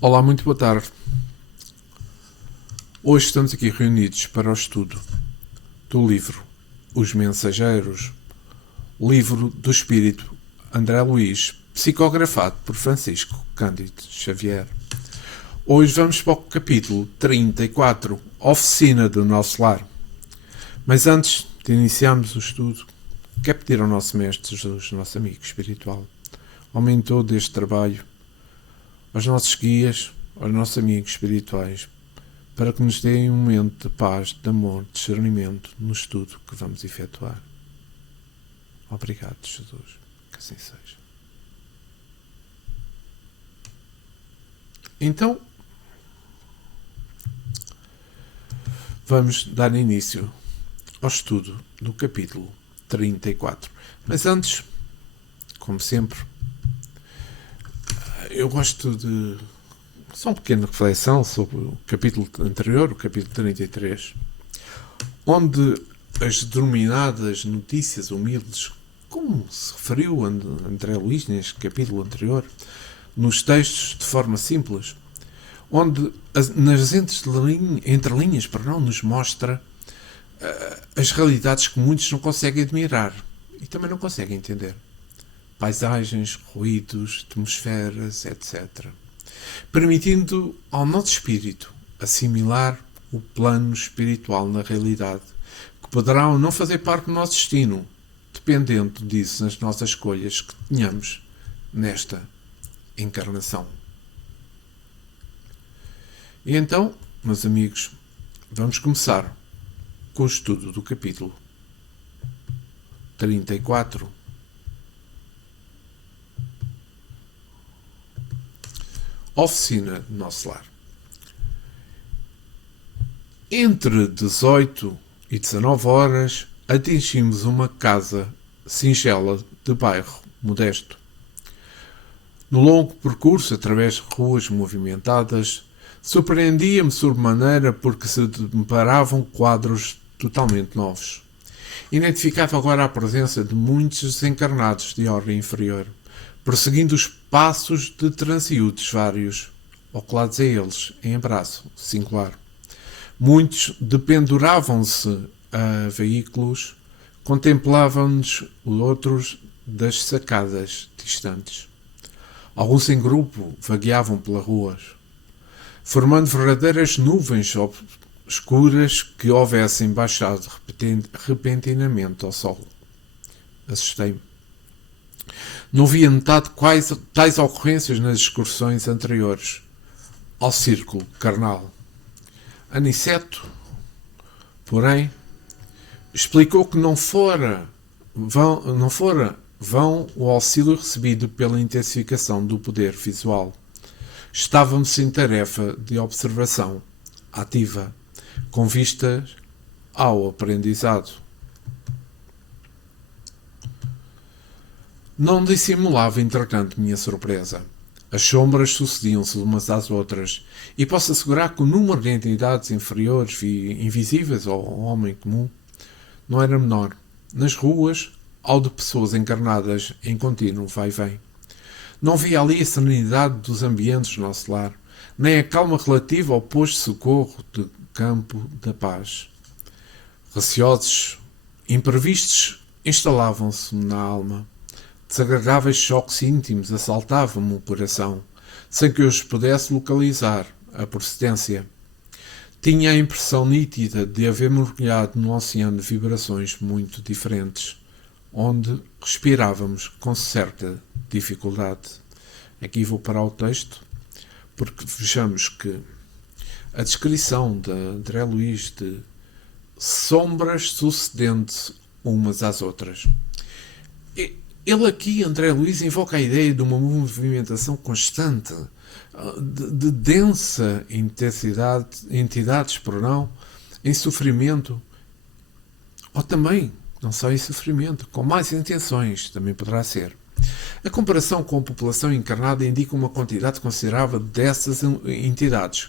Olá, muito boa tarde. Hoje estamos aqui reunidos para o estudo do livro Os Mensageiros, livro do Espírito André Luiz, psicografado por Francisco Cândido Xavier. Hoje vamos para o capítulo 34, Oficina do Nosso Lar. Mas antes de iniciarmos o estudo, quero pedir ao nosso Mestre Jesus, nosso amigo espiritual, ao mentor deste trabalho, aos nossos guias, aos nossos amigos espirituais, para que nos deem um momento de paz, de amor, de discernimento no estudo que vamos efetuar. Obrigado, Jesus. Que assim seja. Então, vamos dar início ao estudo do capítulo 34. Mas antes, como sempre, eu gosto de... Só uma pequena reflexão sobre o capítulo anterior, o capítulo 33, onde as denominadas notícias humildes, como se referiu André Luiz neste capítulo anterior, nos textos de forma simples, onde nas entrelinhas nos mostra as realidades que muitos não conseguem admirar e também não conseguem entender. Paisagens, ruídos, atmosferas, etc. Permitindo ao nosso espírito assimilar o plano espiritual na realidade, que poderá ou não fazer parte do nosso destino, dependendo disso nas nossas escolhas que tenhamos nesta encarnação. E então, meus amigos, vamos começar com o estudo do capítulo 34. Oficina do Nosso Lar. Entre 18 e 19 horas atingimos uma casa singela de bairro modesto. No longo percurso através de ruas movimentadas, surpreendia-me sobremaneira porque se deparavam quadros totalmente novos. Identificava agora a presença de muitos desencarnados de ordem inferior, prosseguindo os passos de transeúntes vários, ou colados a eles, em abraço singular. Muitos dependuravam-se a veículos, contemplavam-nos outros das sacadas distantes. Alguns em grupo vagueavam pelas ruas, formando verdadeiras nuvens escuras que houvessem baixado repentinamente ao sol. Assustei-me. Não havia notado tais ocorrências nas excursões anteriores ao círculo carnal. Aniceto, porém, explicou que não fora vão o auxílio recebido pela intensificação do poder visual. Estávamos em tarefa de observação ativa, com vistas ao aprendizado. Não dissimulava, entretanto, minha surpresa. As sombras sucediam-se umas às outras, e posso assegurar que o número de entidades inferiores e invisíveis ao homem comum não era menor, nas ruas, ao de pessoas encarnadas em contínuo vai-vem. Não via ali a serenidade dos ambientes do nosso lar, nem a calma relativa ao posto de socorro de campo da paz. Receosos, imprevistos, instalavam-se na alma. Desagradáveis choques íntimos assaltavam-me o coração, sem que eu os pudesse localizar a procedência. Tinha a impressão nítida de haver mergulhado num oceano de vibrações muito diferentes, onde respirávamos com certa dificuldade. Aqui vou parar o texto, porque vejamos que a descrição de André Luiz de sombras sucedendo umas às outras. Ele aqui, André Luiz, invoca a ideia de uma movimentação constante, de densa intensidade, entidades, em sofrimento, ou também, não só em sofrimento, com mais intenções, também poderá ser. A comparação com a população encarnada indica uma quantidade considerável dessas entidades,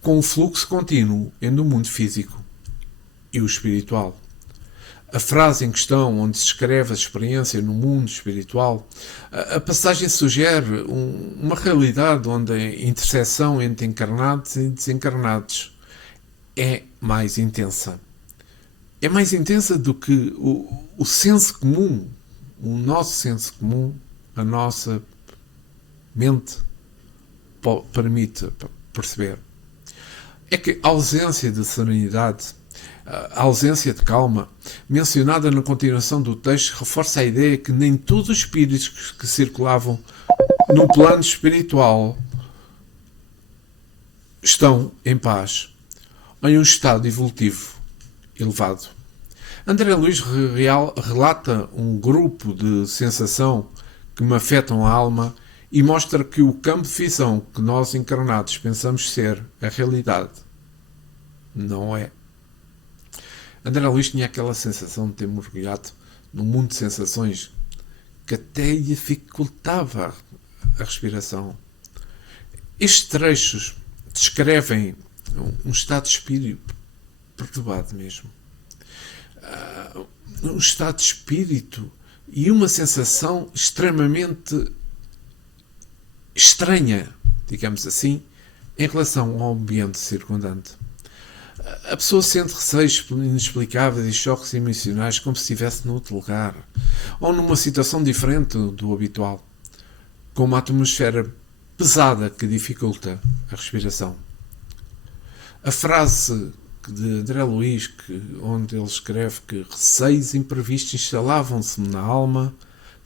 com um fluxo contínuo entre o mundo físico e o espiritual. a frase em questão, onde se escreve a experiência no mundo espiritual, a passagem sugere uma realidade onde a interseção entre encarnados e desencarnados é mais intensa. É mais intensa do que o senso comum, o nosso senso comum, a nossa mente permite perceber. É que a ausência de serenidade, a ausência de calma, mencionada na continuação do texto, reforça a ideia que nem todos os espíritos que circulavam no plano espiritual estão em paz, em um estado evolutivo elevado. André Luiz relata um grupo de sensação que me afetam a alma e mostra que o campo de visão que nós encarnados pensamos ser a realidade não é. André Luiz tinha aquela sensação de ter mergulhado num mundo de sensações que até lhe dificultava a respiração. Estes trechos descrevem um estado de espírito perturbado mesmo. Um estado de espírito e uma sensação extremamente estranha, digamos assim, em relação ao ambiente circundante. A pessoa sente receios inexplicáveis e choques emocionais como se estivesse noutro lugar, ou numa situação diferente do habitual, com uma atmosfera pesada que dificulta a respiração. A frase de André Luiz, onde ele escreve que receios imprevistos instalavam-se-me na alma,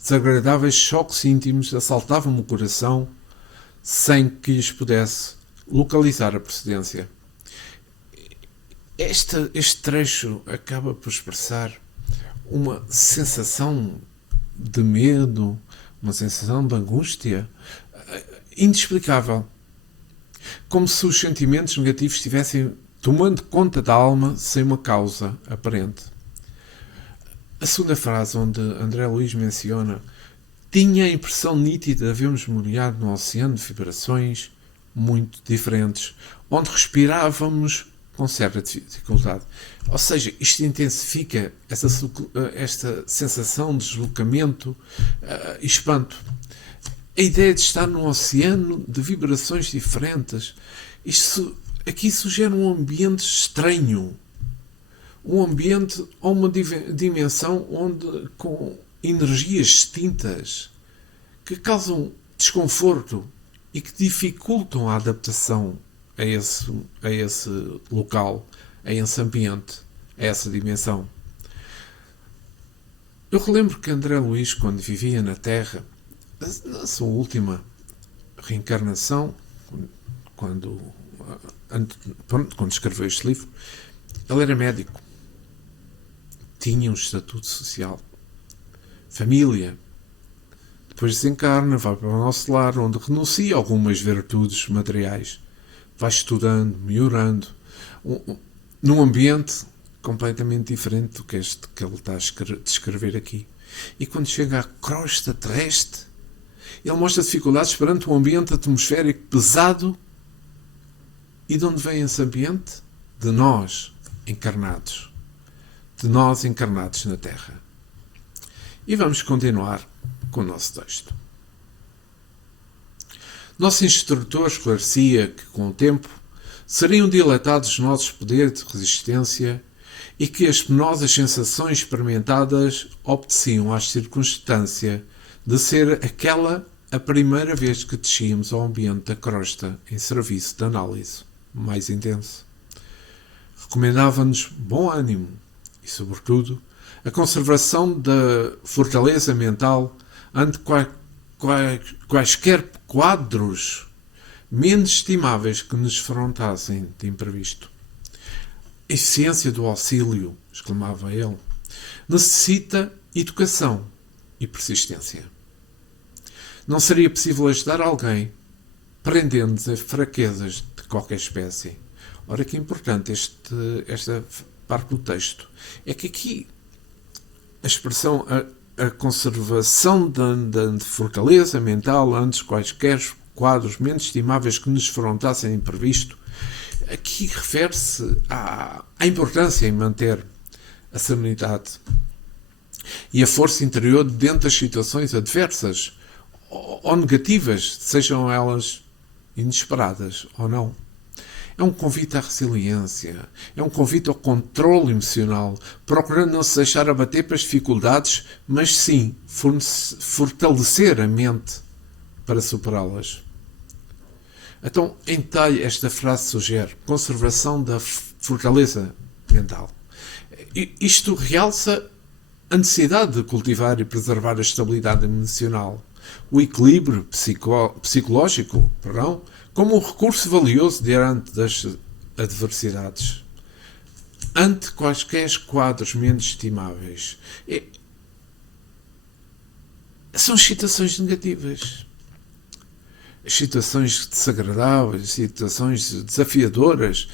desagradáveis choques íntimos assaltavam-me o coração, sem que lhes pudesse localizar a procedência. Este trecho acaba por expressar uma sensação de medo, uma sensação de angústia inexplicável. Como se os sentimentos negativos estivessem tomando conta da alma sem uma causa aparente. A segunda frase, onde André Luiz menciona: tinha a impressão nítida de havermos mergulhado num oceano de vibrações muito diferentes, onde respirávamos com certa dificuldade. Ou seja, isto intensifica esta sensação de deslocamento e espanto. A ideia de estar num oceano de vibrações diferentes, aqui sugere um ambiente estranho. Um ambiente ou uma dimensão com energias distintas que causam desconforto e que dificultam a adaptação a esse local, a esse ambiente, a essa dimensão. Eu relembro que André Luiz, quando vivia na Terra, na sua última reencarnação, quando escreveu este livro, ele era médico, tinha um estatuto social, família. Depois desencarna, vai para o nosso lar, onde renuncia a algumas virtudes materiais, vai estudando, melhorando, num ambiente completamente diferente do que este que ele está a descrever aqui. E quando chega à crosta terrestre, ele mostra dificuldades perante um ambiente atmosférico pesado. E de onde vem esse ambiente? De nós encarnados. De nós encarnados na Terra. E vamos continuar com o nosso texto. Nosso instrutor esclarecia que, com o tempo, seriam dilatados os nossos poderes de resistência e que as penosas sensações experimentadas obedeciam à circunstância de ser aquela a primeira vez que descíamos ao ambiente da crosta em serviço de análise mais intenso. Recomendava-nos bom ânimo e, sobretudo, a conservação da fortaleza mental ante quaisquer quadros menos estimáveis que nos afrontassem de imprevisto. A eficiência do auxílio, exclamava ele, necessita educação e persistência. Não seria possível ajudar alguém prendendo-nos a fraquezas de qualquer espécie. Ora, que importante esta parte do texto. É que aqui a expressão a conservação da fortaleza mental ante quaisquer quadros menos estimáveis que nos afrontassem de imprevisto, aqui refere-se à importância em manter a serenidade e a força interior dentro das situações adversas ou negativas, sejam elas inesperadas ou não. É um convite à resiliência, é um convite ao controle emocional, procurando não se deixar abater pelas dificuldades, mas sim fortalecer a mente para superá-las. Então, em detalhe, esta frase sugere conservação da fortaleza mental. Isto realça a necessidade de cultivar e preservar a estabilidade emocional, o equilíbrio psicológico, como um recurso valioso diante das adversidades. Ante quaisquer quadros menos estimáveis. São situações negativas. Situações desagradáveis, situações desafiadoras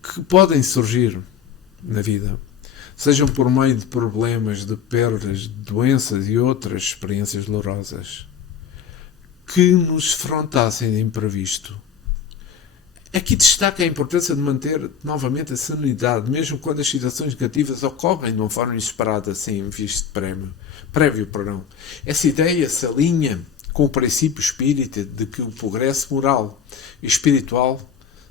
que podem surgir na vida. Sejam por meio de problemas, de perdas, de doenças e outras experiências dolorosas que nos defrontassem de imprevisto. Aqui destaca a importância de manter novamente a serenidade, mesmo quando as situações negativas ocorrem de uma forma inesperada, sem visto prévio. Essa ideia se alinha com o princípio espírita de que o progresso moral e espiritual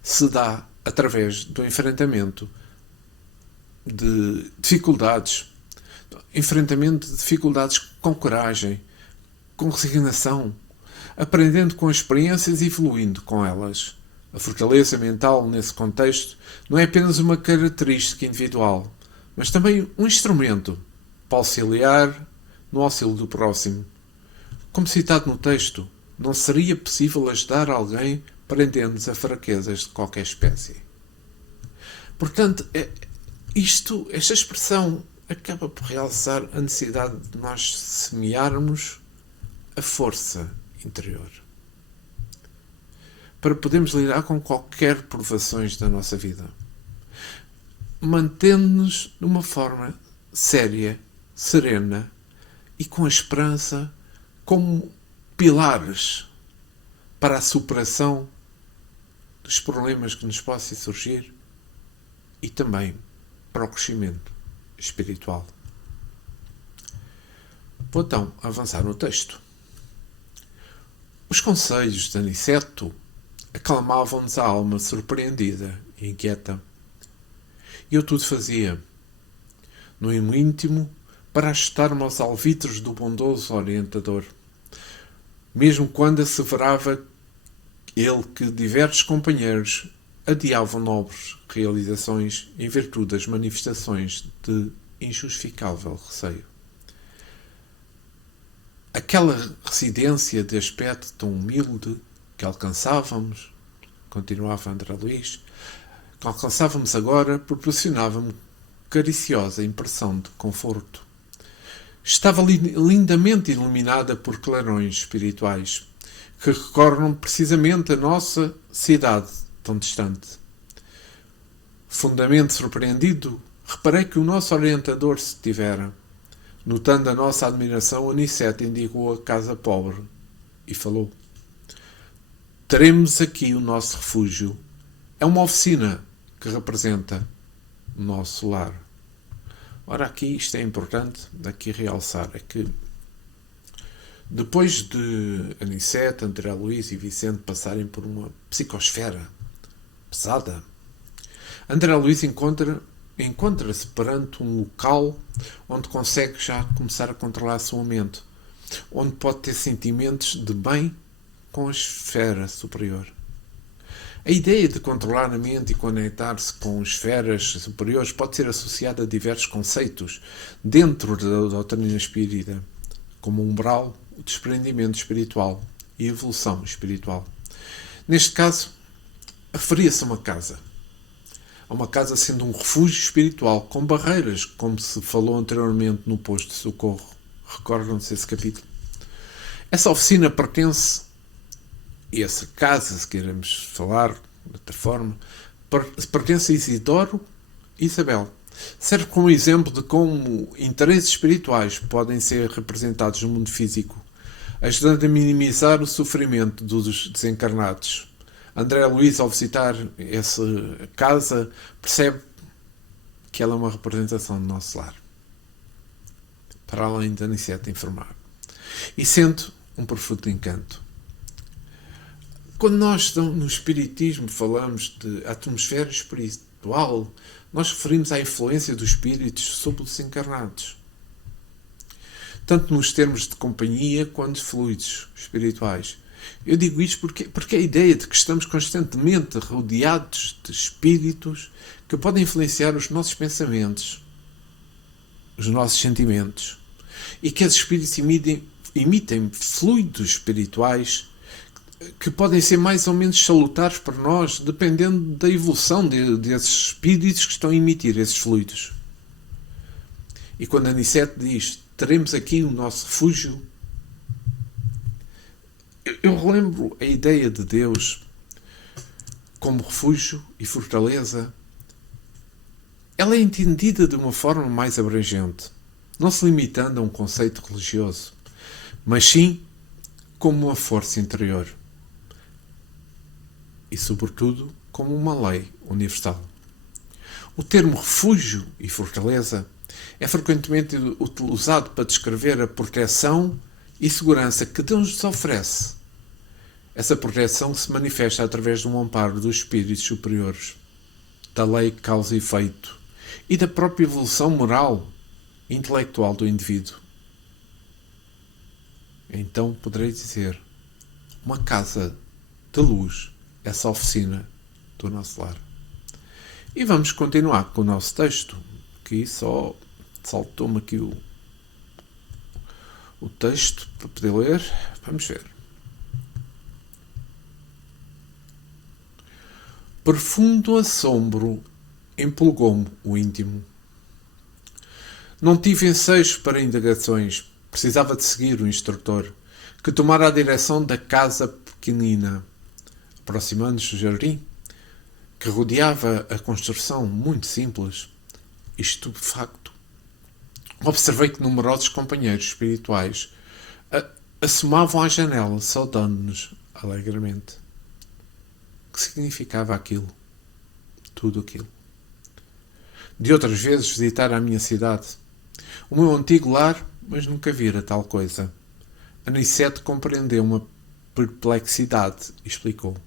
se dá através do enfrentamento de dificuldades. Enfrentamento de dificuldades com coragem, com resignação, aprendendo com experiências e evoluindo com elas. A fortaleza mental, nesse contexto, não é apenas uma característica individual, mas também um instrumento para auxiliar no auxílio do próximo. Como citado no texto, não seria possível ajudar alguém prendendo-nos a fraquezas de qualquer espécie. Portanto, esta expressão acaba por realçar a necessidade de nós semearmos a força interior para podermos lidar com qualquer provações da nossa vida, mantendo-nos de uma forma séria, serena e com a esperança como pilares para a superação dos problemas que nos possam surgir e também para o crescimento espiritual. Vou então avançar no texto. Os conselhos de Aniceto acalmavam-nos a alma surpreendida e inquieta. Eu tudo fazia, no íntimo, para ajustar-me aos alvitres do bondoso orientador, mesmo quando asseverava ele que diversos companheiros adiavam nobres realizações em virtude das manifestações de injustificável receio. Aquela residência de aspecto tão humilde que alcançávamos, continuava André Luís, que alcançávamos agora, proporcionava-me cariciosa impressão de conforto. Estava lindamente iluminada por clarões espirituais que recordam precisamente a nossa cidade tão distante. Fundamente surpreendido, reparei que o nosso orientador se tivera. Notando a nossa admiração, Aniceto indicou a casa pobre e falou: teremos aqui o nosso refúgio. É uma oficina que representa o nosso lar. Ora, aqui isto é importante daqui realçar, é que depois de Aniceto, André Luís e Vicente passarem por uma psicosfera pesada, André Luís encontra-se perante um local onde consegue já começar a controlar a sua mente, onde pode ter sentimentos de bem com a esfera superior. A ideia de controlar a mente e conectar-se com esferas superiores pode ser associada a diversos conceitos dentro da doutrina espírita, como o umbral, o desprendimento espiritual e a evolução espiritual. Neste caso, referia-se a uma casa. A uma casa sendo um refúgio espiritual com barreiras, como se falou anteriormente no posto de socorro. Recordam-se esse capítulo? Essa oficina pertence, e essa casa, se queremos falar de outra forma, pertence a Isidoro e Isabel. Serve como exemplo de como interesses espirituais podem ser representados no mundo físico, ajudando a minimizar o sofrimento dos desencarnados. André Luís, ao visitar essa casa, percebe que ela é uma representação do nosso lar. para além da Anicete informar. E sente um profundo encanto. Quando nós no Espiritismo falamos de atmosfera espiritual, nós referimos à influência dos espíritos sobre os encarnados. Tanto nos termos de companhia quanto de fluidos espirituais. Eu digo isto porque a ideia de que estamos constantemente rodeados de espíritos que podem influenciar os nossos pensamentos, os nossos sentimentos, e que esses espíritos emitem fluidos espirituais que podem ser mais ou menos salutares para nós, dependendo da evolução desses espíritos que estão a emitir esses fluidos. E quando a Anicete diz, teremos aqui o nosso refúgio, eu relembro a ideia de Deus como refúgio e fortaleza. Ela é entendida de uma forma mais abrangente, não se limitando a um conceito religioso, mas sim como uma força interior e, sobretudo, como uma lei universal. O termo refúgio e fortaleza é frequentemente utilizado para descrever a proteção e segurança que Deus nos oferece. Essa proteção se manifesta através de um amparo dos espíritos superiores, da lei causa e efeito e da própria evolução moral e intelectual do indivíduo. Então poderei dizer, uma casa de luz, essa oficina do nosso lar. E vamos continuar com o nosso texto, que só saltou-me aqui o texto para poder ler. Vamos ver. Profundo assombro empolgou-me o íntimo. Não tive ensejos para indagações. Precisava de seguir o instrutor, que tomara a direção da casa pequenina, aproximando-se do jardim, que rodeava a construção muito simples. E estupefacto, observei que numerosos companheiros espirituais assomavam à janela, saudando-nos alegremente. O que significava aquilo? Tudo aquilo. De outras vezes visitara a minha cidade, o meu antigo lar, mas nunca vira tal coisa. Anicete compreendeu uma perplexidade e explicou.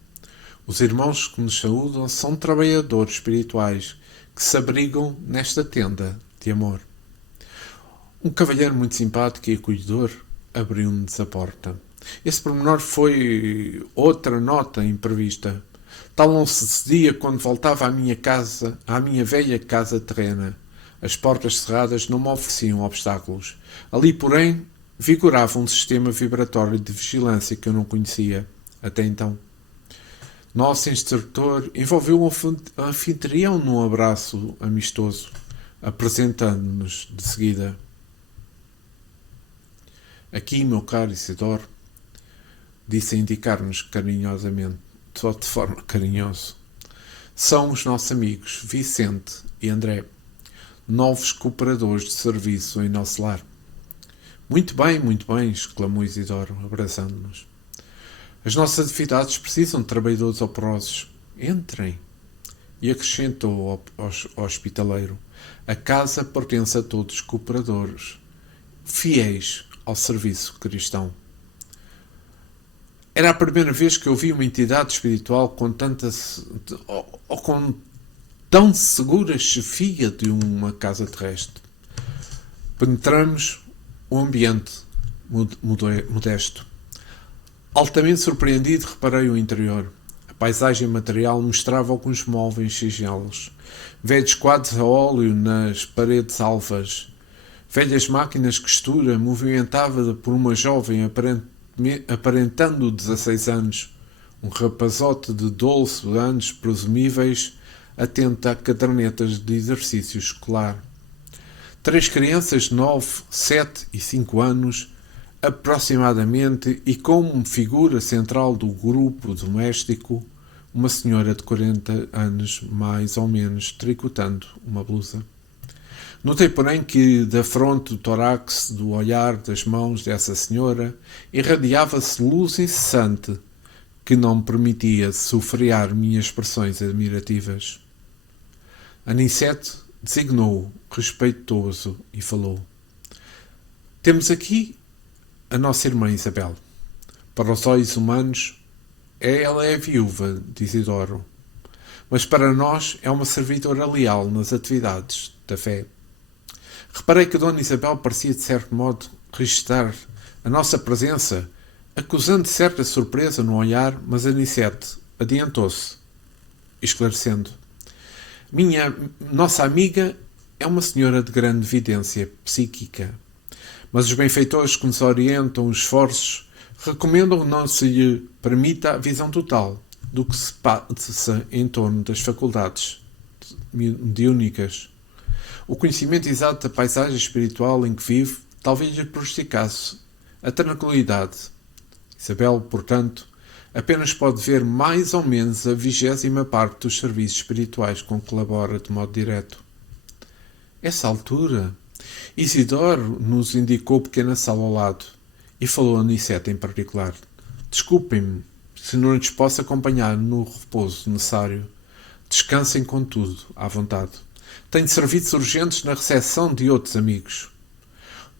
Os irmãos que nos saúdam são trabalhadores espirituais que se abrigam nesta tenda de amor. Um cavalheiro muito simpático e acolhedor abriu-nos a porta. Esse pormenor foi outra nota imprevista. Tal não sucedia quando voltava à minha velha casa terrena. As portas cerradas não me ofereciam obstáculos. Ali, porém, vigorava um sistema vibratório de vigilância que eu não conhecia até então. Nosso instrutor envolveu o anfitrião num abraço amistoso, apresentando-nos de seguida. Aqui, meu caro Isidoro, disse a indicar-nos carinhosamente, só de forma carinhosa, são os nossos amigos Vicente e André, novos cooperadores de serviço em nosso lar. Muito bem, exclamou Isidoro, abraçando-nos. As nossas atividades precisam de trabalhadores operosos. Entrem. E acrescentou ao hospitaleiro, a casa pertence a todos os cooperadores, fiéis ao serviço cristão. Era a primeira vez que eu vi uma entidade espiritual com tão segura chefia de uma casa terrestre. Penetramos o ambiente modesto. Altamente surpreendido, reparei o interior. A paisagem material mostrava alguns móveis sigelos, velhos quadros a óleo nas paredes alvas, velhas máquinas de costura movimentadas por uma jovem aparentando 16 anos, um rapazote de 12 anos presumíveis, atento a cadernetas de exercício escolar. 3 crianças de 9, 7 e 5 anos, aproximadamente, e como figura central do grupo doméstico, uma senhora de 40 anos, mais ou menos, tricotando uma blusa. Notei, porém, que da fronte do tórax, do olhar, das mãos dessa senhora, irradiava-se luz incessante que não me permitia sofrear minhas expressões admirativas. Anicete designou-o respeitoso e falou. Temos aqui a nossa irmã Isabel. Para os olhos humanos, ela é a viúva de Isidoro, mas para nós é uma servidora leal nas atividades da fé. Reparei que Dona Isabel parecia, de certo modo, registrar a nossa presença, acusando certa surpresa no olhar, mas Anicete adiantou-se, esclarecendo. Nossa amiga é uma senhora de grande vidência psíquica, mas os benfeitores que nos orientam os esforços recomendam que não se lhe permita a visão total do que se passa em torno das faculdades mediúnicas. O conhecimento exato da paisagem espiritual em que vive talvez lhe prejudicasse a tranquilidade. Isabel, portanto, apenas pode ver mais ou menos a 20ª parte dos serviços espirituais com que colabora de modo direto. Essa altura, Isidoro nos indicou pequena sala ao lado e falou a Anicete em particular. Desculpem-me se não lhes posso acompanhar no repouso necessário. Descansem, contudo, à vontade. Tenho serviços urgentes na recepção de outros amigos.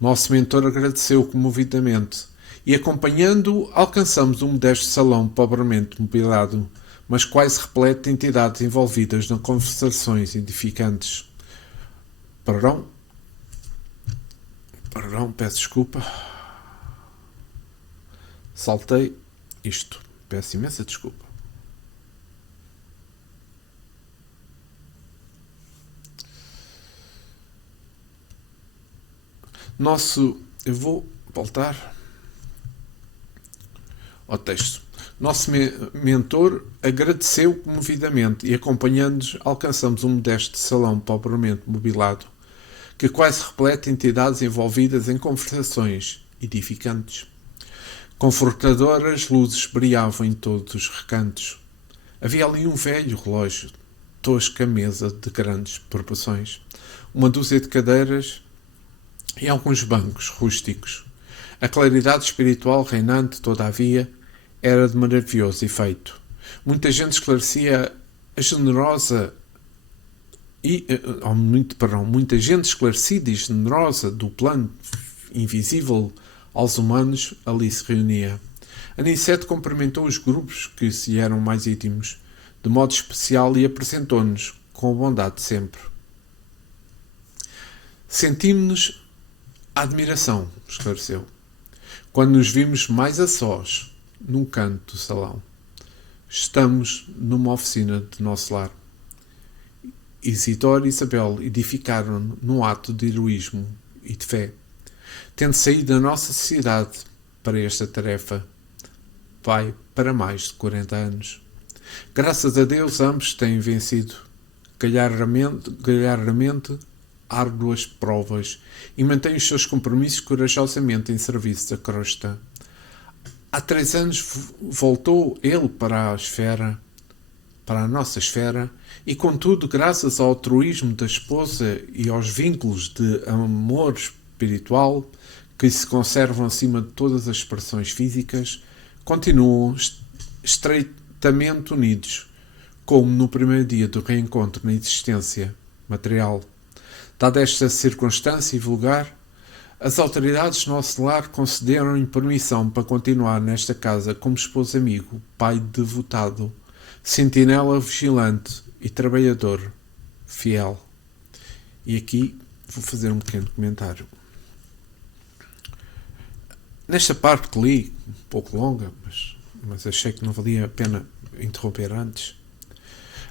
Nosso mentor agradeceu comovidamente e, acompanhando-o, alcançamos um modesto salão pobremente mobiliado, mas quase repleto de entidades envolvidas em conversações edificantes. Perdão, peço desculpa. Saltei isto. Peço imensa desculpa. Eu vou voltar ao texto. Nosso mentor agradeceu comovidamente e, acompanhando-nos, alcançamos um modesto salão pobremente mobilado, que quase replete entidades envolvidas em conversações edificantes. Confortadoras luzes brilhavam em todos os recantos. Havia ali um velho relógio, tosca mesa de grandes proporções, uma dúzia de cadeiras e alguns bancos rústicos. A claridade espiritual reinante, todavia, era de maravilhoso efeito. Muita gente esclarecia a generosa muita gente esclarecida e generosa do plano invisível aos humanos ali se reunia. Anicete cumprimentou os grupos que se eram mais íntimos, de modo especial, e apresentou-nos com a bondade de sempre. Sentimos-nos a admiração, esclareceu, quando nos vimos mais a sós, num canto do salão. Estamos numa oficina de nosso lar. Isidoro e Isabel edificaram num ato de heroísmo e de fé, tendo saído da nossa sociedade para esta tarefa. Vai para mais de 40 anos. Graças a Deus, ambos têm vencido galhardamente árduas provas e mantêm os seus compromissos corajosamente em serviço da crosta. Há 3 anos voltou ele para a nossa esfera, e contudo, graças ao altruísmo da esposa e aos vínculos de amor espiritual que se conservam acima de todas as expressões físicas, continuam estreitamente unidos, como no primeiro dia do reencontro na existência material. Dada esta circunstância vulgar, as autoridades do nosso lar concederam-lhe permissão para continuar nesta casa como esposo amigo, pai devotado, sentinela vigilante e trabalhador fiel. E aqui vou fazer um pequeno comentário. Nesta parte que li, um pouco longa, mas achei que não valia a pena interromper antes,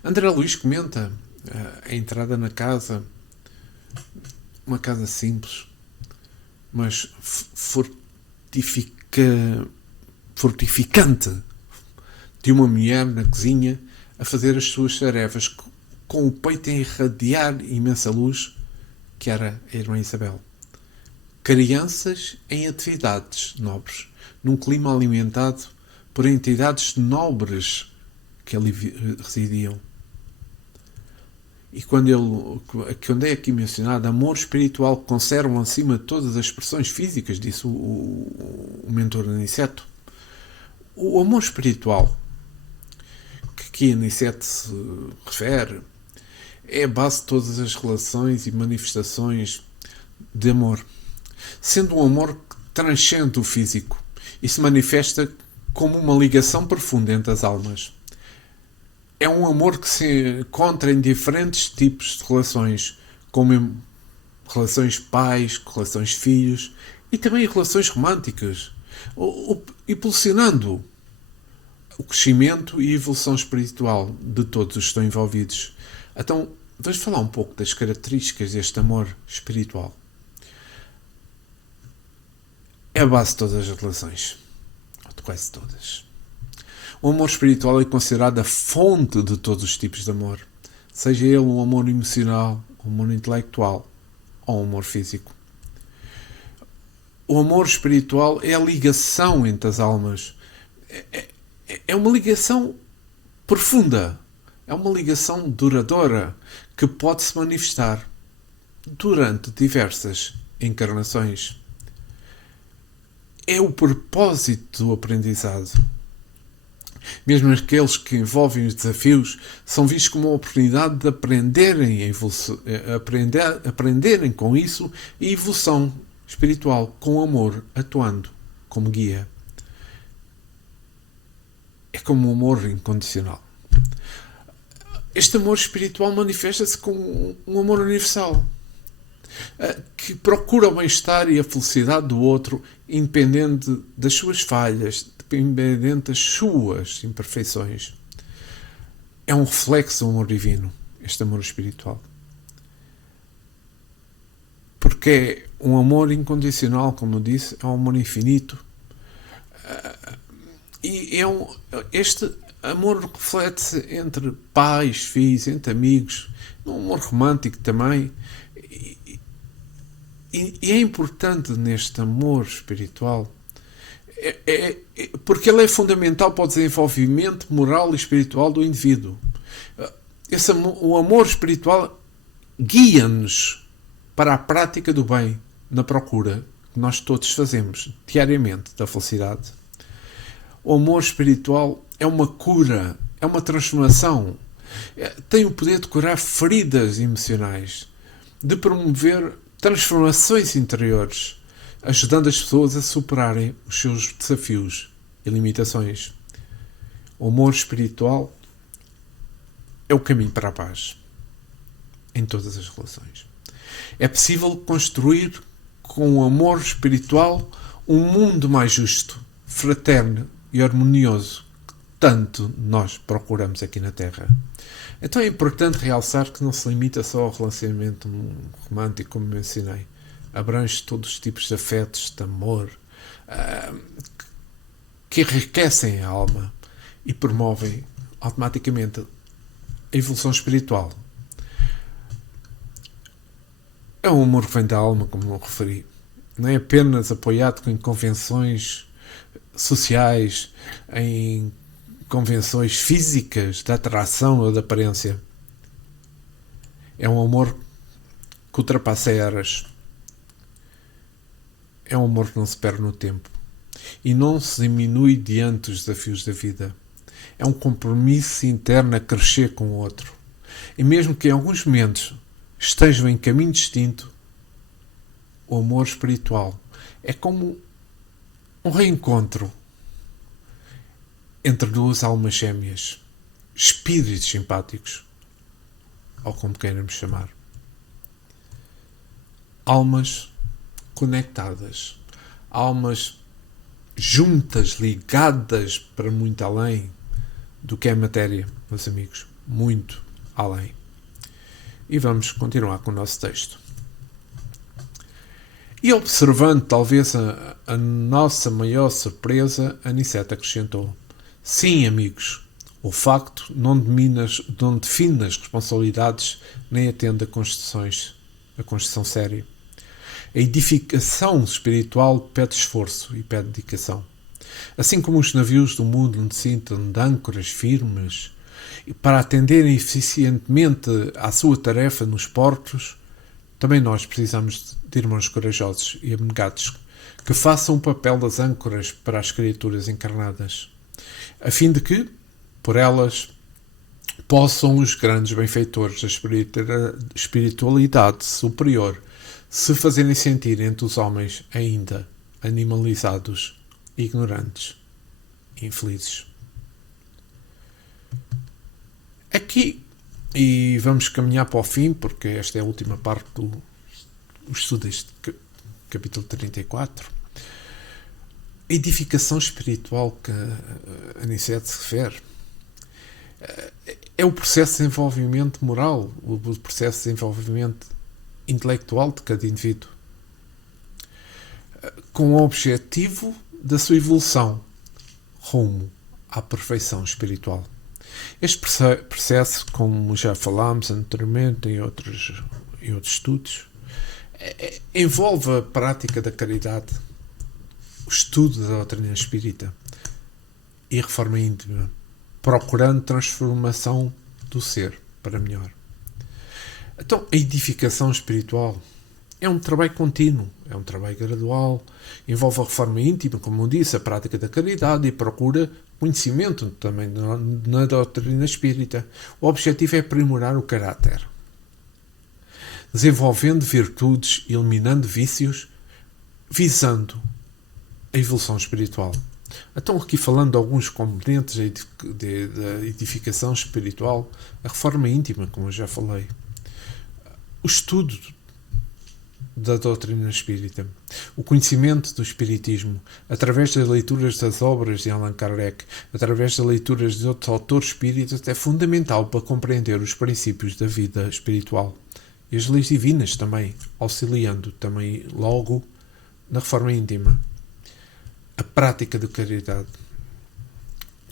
André Luís comenta a entrada na casa, uma casa simples, mas fortificante, de uma mulher na cozinha a fazer as suas tarefas com o peito a irradiar imensa luz, que era a irmã Isabel. Crianças em atividades nobres, num clima alimentado por entidades nobres que ali residiam. E quando é aqui mencionado amor espiritual que conservam acima de todas as expressões físicas, disse o mentor Aniceto, o amor espiritual que Aniceto se refere é a base de todas as relações e manifestações de amor. sendo um amor que transcende o físico e se manifesta como uma ligação profunda entre as almas. É um amor que se encontra em diferentes tipos de relações, como relações pais, relações filhos e também relações românticas, impulsionando o crescimento e evolução espiritual de todos os que estão envolvidos. Então, vamos falar um pouco das características deste amor espiritual. É a base de todas as relações, ou de quase todas. O amor espiritual é considerado a fonte de todos os tipos de amor, seja ele um amor emocional, um amor intelectual ou um amor físico. O amor espiritual é a ligação entre as almas. É uma ligação profunda. É uma ligação duradoura que pode se manifestar durante diversas encarnações. É o propósito do aprendizado. Mesmo aqueles que envolvem os desafios são vistos como uma oportunidade de aprenderem com isso e evolução espiritual, com amor, atuando como guia. É como um amor incondicional. Este amor espiritual manifesta-se como um amor universal, que procura o bem-estar e a felicidade do outro, independente das suas falhas, independente das suas imperfeições. É um reflexo do amor divino, este amor espiritual. Porque é um amor incondicional, como eu disse, é um amor infinito. E este amor reflete-se entre pais, filhos, entre amigos, um amor romântico também. E é importante neste amor espiritual, porque ele é fundamental para o desenvolvimento moral e espiritual do indivíduo. O amor espiritual guia-nos para a prática do bem, na procura que nós todos fazemos diariamente da felicidade. O amor espiritual é uma cura, é uma transformação, tem o poder de curar feridas emocionais, de promover transformações interiores, ajudando as pessoas a superarem os seus desafios e limitações. O amor espiritual é o caminho para a paz em todas as relações. É possível construir com o amor espiritual um mundo mais justo, fraterno e harmonioso que tanto nós procuramos aqui na Terra. Então é importante realçar que não se limita só ao relacionamento romântico, como mencionei. Abrange todos os tipos de afetos, de amor, que enriquecem a alma e promovem automaticamente a evolução espiritual. É um amor que vem da alma, como eu referi. Não é apenas apoiado em convenções sociais, em convenções físicas de atração ou de aparência. É um amor que ultrapassa eras. É um amor que não se perde no tempo e não se diminui diante dos desafios da vida. É um compromisso interno a crescer com o outro. E mesmo que em alguns momentos estejam em caminho distinto, o amor espiritual é como um reencontro entre duas almas gêmeas, espíritos simpáticos, ou como queiramos chamar. Almas conectadas, almas juntas, ligadas para muito além do que é matéria, meus amigos, muito além. E vamos continuar com o nosso texto. E observando talvez a nossa maior surpresa, Anicete acrescentou: sim, amigos, o facto não define as responsabilidades nem atende a construção séria. A edificação espiritual pede esforço e pede dedicação. Assim como os navios do mundo necessitam de âncoras firmes para atenderem eficientemente à sua tarefa nos portos, também nós precisamos de irmãos corajosos e abnegados que façam o papel das âncoras para as criaturas encarnadas, a fim de que, por elas, possam os grandes benfeitores da espiritualidade superior se fazerem sentir entre os homens ainda animalizados, ignorantes, infelizes. Aqui, e vamos caminhar para o fim, porque esta é a última parte do estudo deste capítulo 34, a edificação espiritual que a Aniceto se refere é o processo de desenvolvimento moral, o processo de desenvolvimento intelectual de cada indivíduo, com o objetivo da sua evolução rumo à perfeição espiritual. Este processo, como já falámos anteriormente em outros estudos, envolve a prática da caridade, o estudo da doutrina espírita e a reforma íntima, procurando transformação do ser para melhor. Então, a edificação espiritual é um trabalho contínuo, é um trabalho gradual, envolve a reforma íntima, como eu disse, a prática da caridade e procura conhecimento também na doutrina espírita. O objetivo é aprimorar o caráter, desenvolvendo virtudes, eliminando vícios, visando a evolução espiritual. Então, aqui falando de alguns componentes da edificação espiritual, a reforma íntima, como eu já falei, o estudo da doutrina espírita, o conhecimento do espiritismo, através das leituras das obras de Allan Kardec, através das leituras de outros autores espíritas, é fundamental para compreender os princípios da vida espiritual e as leis divinas também, auxiliando também logo na reforma íntima. A prática da caridade.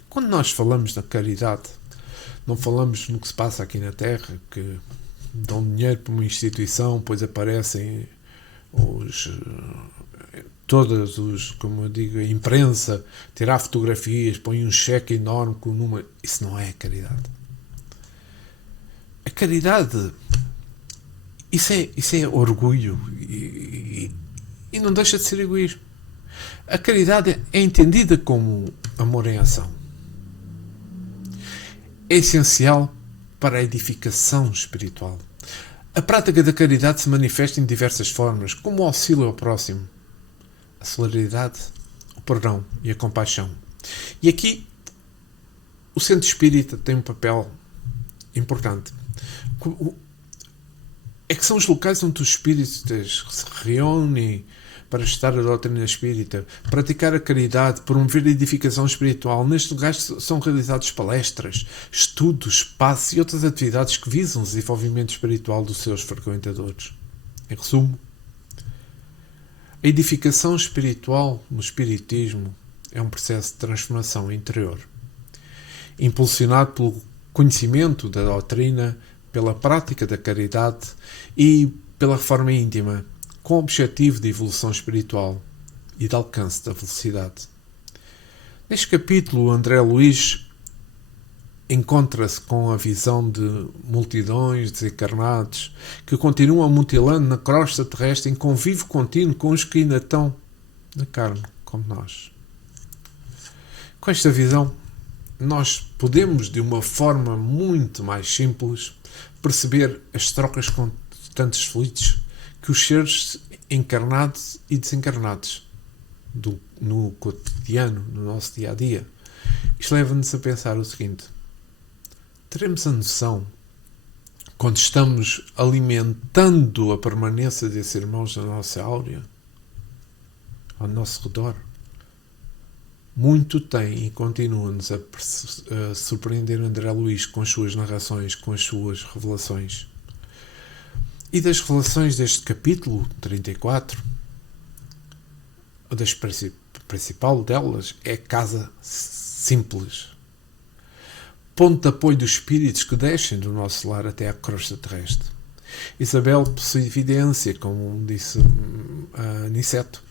Quando nós falamos da caridade, não falamos no que se passa aqui na Terra, que dão dinheiro para uma instituição, depois aparecem como eu digo, a imprensa, tirar fotografias, põe um cheque enorme com o número. Isso não é caridade. A caridade, isso é orgulho e não deixa de ser egoísmo. A caridade é entendida como amor em ação. É essencial para a edificação espiritual. A prática da caridade se manifesta em diversas formas, como o auxílio ao próximo, a solidariedade, o perdão e a compaixão. E aqui o centro espírita tem um papel importante. É que são os locais onde os espíritas se reúnem para estudar a doutrina espírita, praticar a caridade, promover a edificação espiritual. Nestes lugares são realizadas palestras, estudos, passos e outras atividades que visam o desenvolvimento espiritual dos seus frequentadores. Em resumo, a edificação espiritual no espiritismo é um processo de transformação interior, impulsionado pelo conhecimento da doutrina, pela prática da caridade e pela reforma íntima, com o objetivo de evolução espiritual e de alcance da felicidade. Neste capítulo, André Luiz encontra-se com a visão de multidões desencarnados que continuam mutilando na crosta terrestre em convívio contínuo com os que ainda estão na carne, como nós. Com esta visão, nós podemos, de uma forma muito mais simples, perceber as trocas constantes de fluidos que os seres encarnados e desencarnados no cotidiano, no nosso dia-a-dia. Isto leva-nos a pensar o seguinte: teremos a noção, quando estamos alimentando a permanência desses irmãos na nossa áurea, ao nosso redor, muito tem e continua-nos a surpreender André Luiz com as suas narrações, com as suas revelações. E das revelações deste capítulo 34, a principal delas é a casa simples, ponto de apoio dos espíritos que descem do nosso lar até à crosta terrestre. Isabel possui evidência, como disse a Aniceto,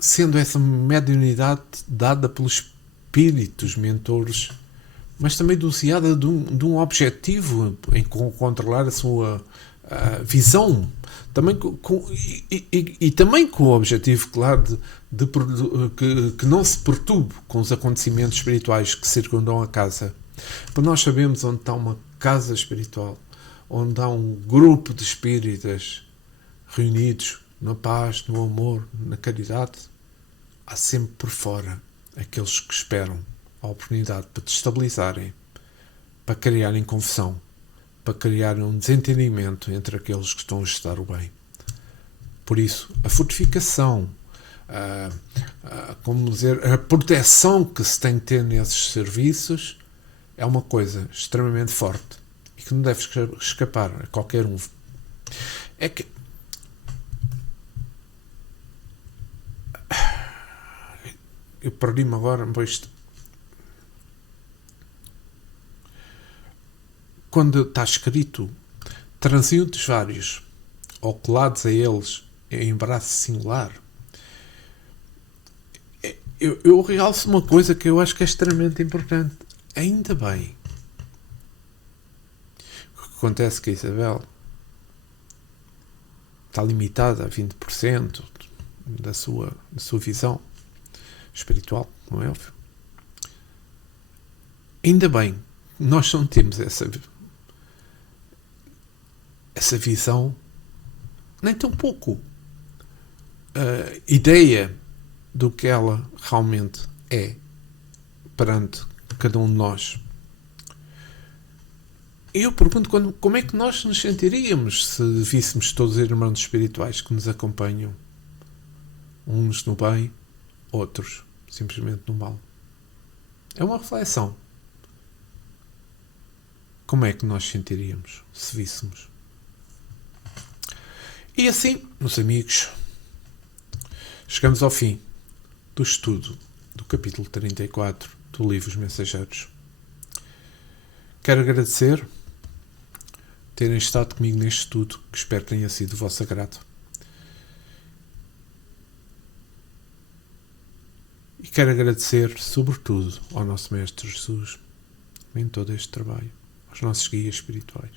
sendo essa mediunidade dada pelos espíritos mentores, mas também doseada de um objetivo em controlar a sua visão, também também com o objetivo, claro, que não se perturbe com os acontecimentos espirituais que circundam a casa. Para nós sabemos onde está uma casa espiritual, onde há um grupo de espíritas reunidos na paz, no amor, na caridade, há sempre por fora aqueles que esperam a oportunidade para destabilizarem, para criarem confusão, para criarem um desentendimento entre aqueles que estão a estudar o bem. Por isso, a fortificação, a proteção que se tem que ter nesses serviços é uma coisa extremamente forte e que não deve escapar a qualquer um. É que eu perdi-me agora, pois quando está escrito transeuntes vários ou colados a eles em braço singular, eu realço uma coisa que eu acho que é extremamente importante. Ainda bem. O que acontece é que a Isabel está limitada a 20% da sua visão espiritual, não é óbvio? Ainda bem, nós não temos essa visão, nem tão pouco ideia do que ela realmente é perante cada um de nós. E eu pergunto como é que nós nos sentiríamos se víssemos todos os irmãos espirituais que nos acompanham, uns no bem, outros simplesmente no mal. É uma reflexão. Como é que nós sentiríamos se víssemos? E assim, meus amigos, chegamos ao fim do estudo do capítulo 34 do livro Os Mensageiros. Quero agradecer terem estado comigo neste estudo, que espero que tenha sido do vosso agrado. E quero agradecer, sobretudo, ao nosso Mestre Jesus, em todo este trabalho, aos nossos guias espirituais,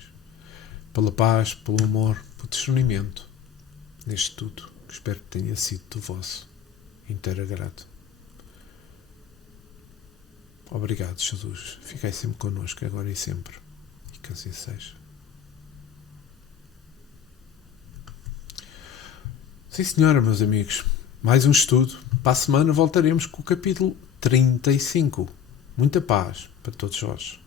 pela paz, pelo amor, pelo discernimento neste estudo, que espero que tenha sido do vosso inteiro agrado. Obrigado, Jesus. Fiquei sempre connosco, agora e sempre. E que assim seja. Sim, senhora, meus amigos. Mais um estudo. Para a semana voltaremos com o capítulo 35. Muita paz para todos vós.